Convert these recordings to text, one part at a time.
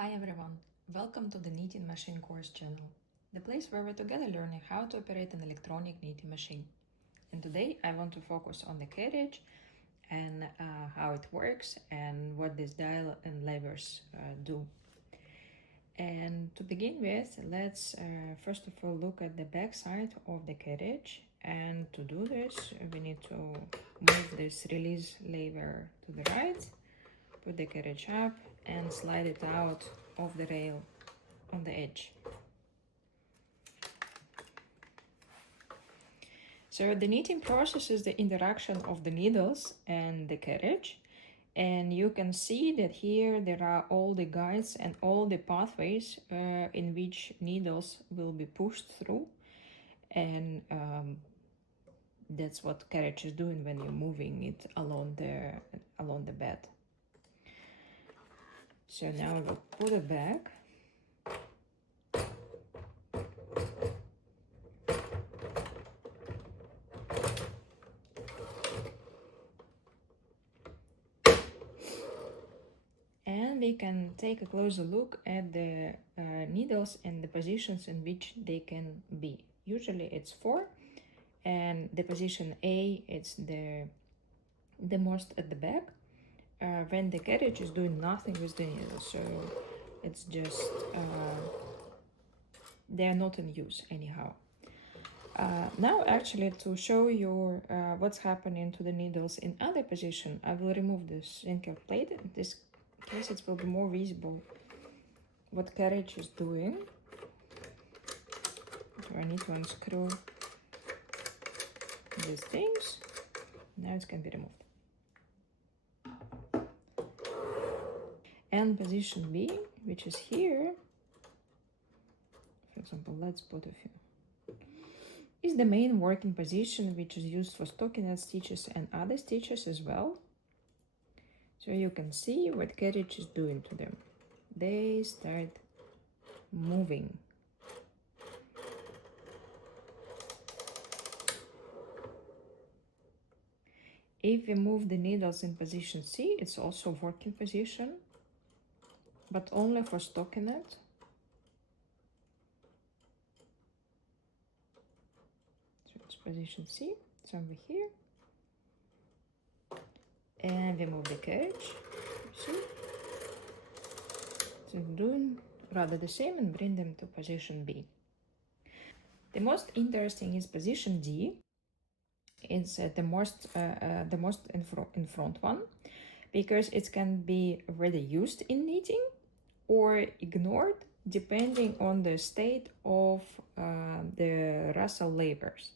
Hi everyone, welcome to the Knitting Machine course channel, the place where we're together learning how to operate an electronic knitting machine. And today I want to focus on the carriage and how it works and what this dial and levers do. And to begin with, let's first of all look at the back side of the carriage. And to do this, we need to move this release lever to the right, put the carriage up and slide it out of the rail on the edge. So the knitting process is the interaction of the needles and the carriage, and you can see that here there are all the guides and all the pathways in which needles will be pushed through, and that's what carriage is doing when you're moving it along the bed. So now I will put it back. And we can take a closer look at the needles and the positions in which they can be. Usually it's 4, and the position A, it's the most at the back, when the carriage is doing nothing with the needles. So it's just, they are not in use anyhow. Now actually to show you what's happening to the needles in other position, I will remove this anchor plate. In this case it will be more visible what carriage is doing. So I need to unscrew these things. Now it can be removed. And position B, which is here, for example, let's put a few, is the main working position, which is used for stockinette stitches and other stitches as well. So you can see what carriage is doing to them. They start moving. If we move the needles in position C, it's also working position, but only for stockinette. So it's position C, it's over here. And we move the carriage, see? So doing rather the same and bring them to position B. The most interesting is position D. It's the most in front one, because it can be already used in knitting or ignored depending on the state of the Russell levers.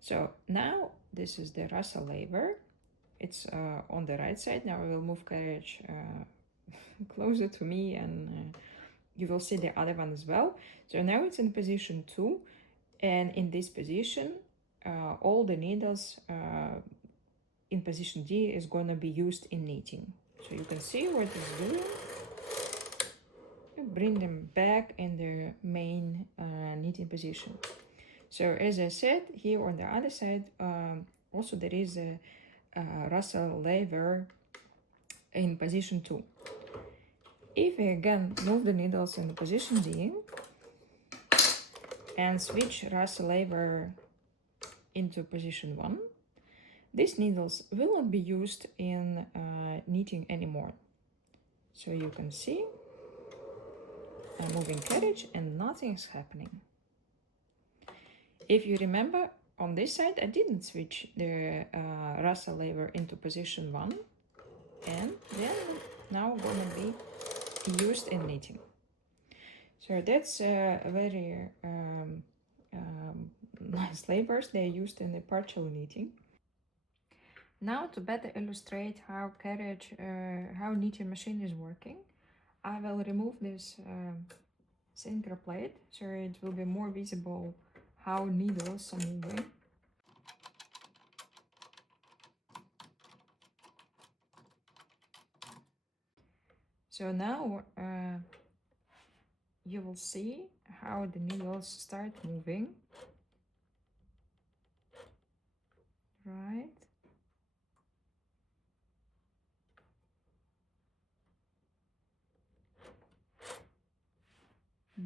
So now this is the Russell lever. It's on the right side. Now I will move carriage closer to me, and you will see the other one as well. So now it's in position 2, and in this position all the needles in position D is going to be used in knitting. So you can see what it's doing. You bring them back in their main knitting position. So as I said, here on the other side also there is a Russell lever in position 2. If we again move the needles in position D and switch Russell lever into position 1, these needles will not be used in knitting anymore. So you can see I'm moving carriage and nothing is happening. If you remember, on this side I didn't switch the Russell lever into position 1, and then now gonna be used in knitting. So that's a very nice levers. They're used in the partial knitting. Now to better illustrate how carriage, how knitting machine is working, I will remove this sinker plate so it will be more visible how needles are moving. So now you will see how the needles start moving, right?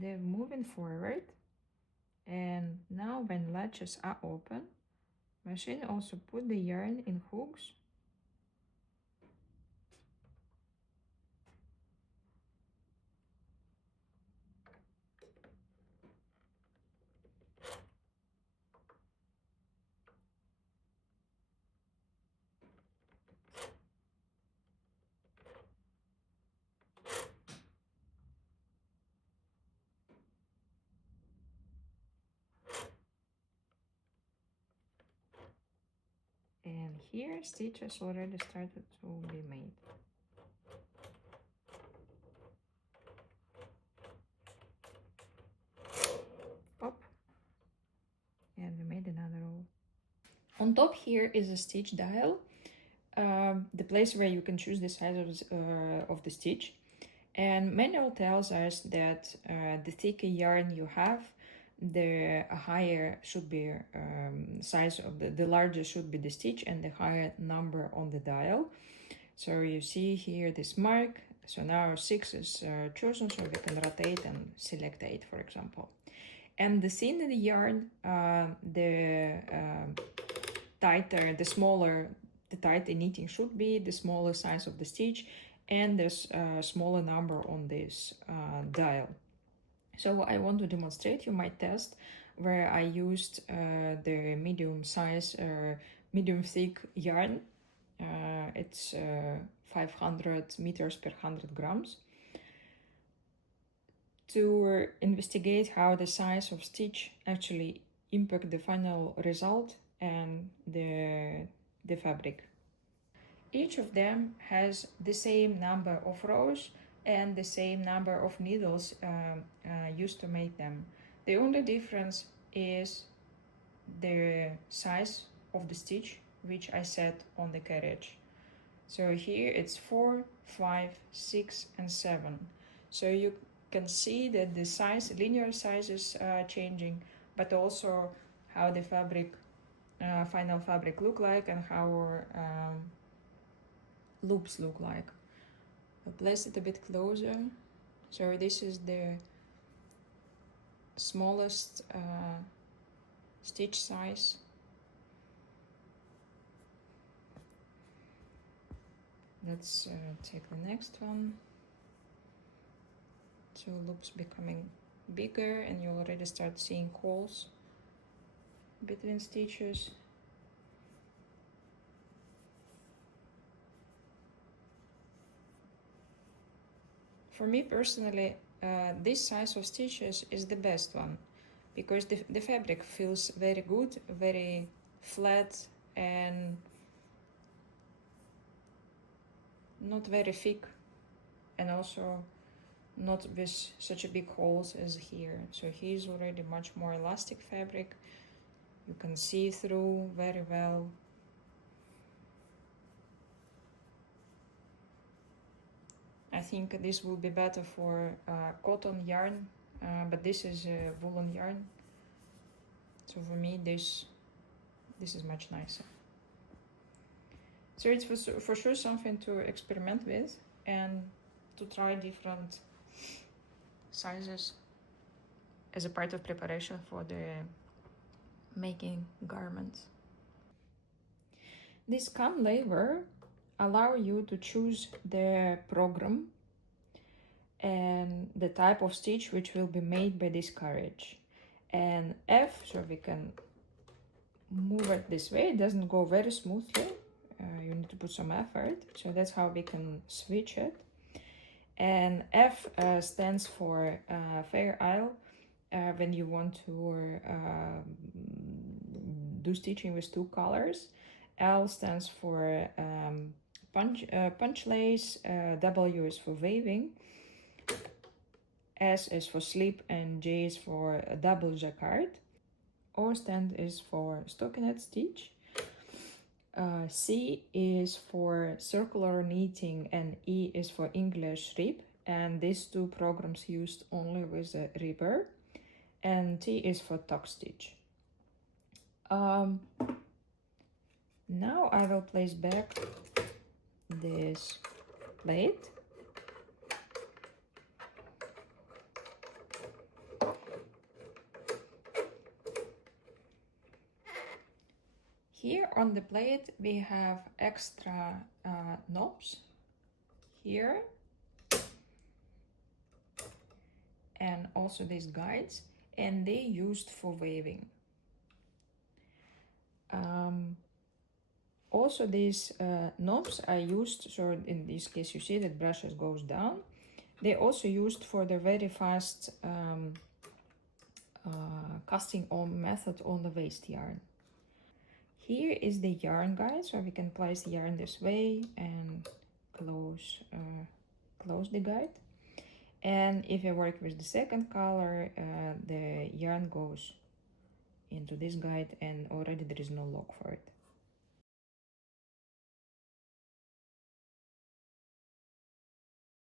they're moving forward, and now when latches are open, machine also put the yarn in hooks. And here stitches already started to be made. Pop. And we made another row. On top here is a stitch dial, the place where you can choose the size of the stitch. And manual tells us that the thicker yarn you have, the higher should be size of the larger should be the stitch and the higher number on the dial. So you see here this mark. So now 6 is chosen, so we can rotate and select 8, for example. And the thinner the yarn, the tighter, the smaller the tighter knitting should be, the smaller size of the stitch, and there's a smaller number on this dial. So I want to demonstrate you my test where I used the medium size, medium thick yarn. It's 500 meters per 100 grams. To investigate how the size of stitch actually impact the final result and the fabric. Each of them has the same number of rows and the same number of needles used to make them. The only difference is the size of the stitch, which I set on the carriage. So here it's 4, 5, 6, and 7. So you can see that the size, linear sizes are changing, but also how the fabric, final fabric look like and how loops look like. I'll place it a bit closer. So this is the smallest stitch size. Let's take the next one. So loops becoming bigger and you already start seeing holes between stitches. For me personally, this size of stitches is the best one because the fabric feels very good, very flat and not very thick, and also not with such a big holes as here. So here's already much more elastic fabric. You can see through very well. I think this will be better for cotton yarn, but this is woolen yarn. So for me, this is much nicer. So it's for sure something to experiment with and to try different sizes as a part of preparation for the making garments. This CAN lever allow you to choose the program and the type of stitch which will be made by this carriage. And F, so we can move it this way. It doesn't go very smoothly. You need to put some effort. So that's how we can switch it. And F stands for Fair Isle, when you want to do stitching with 2 colors. L stands for punch lace, W is for waving, S is for slip, and J is for double jacquard. O stand is for stockinette stitch. C is for circular knitting and E is for English rib, and these 2 programs used only with a ribber, and T is for tuck stitch. Now I will place back this plate on the plate we have extra knobs here, and also these guides, and they used for waving. Also these knobs are used, so in this case you see that brushes goes down. They also used for the very fast casting on method on the waste yarn. Here is the yarn guide, so we can place the yarn this way and close the guide. And if you work with the second color, the yarn goes into this guide and already there is no lock for it.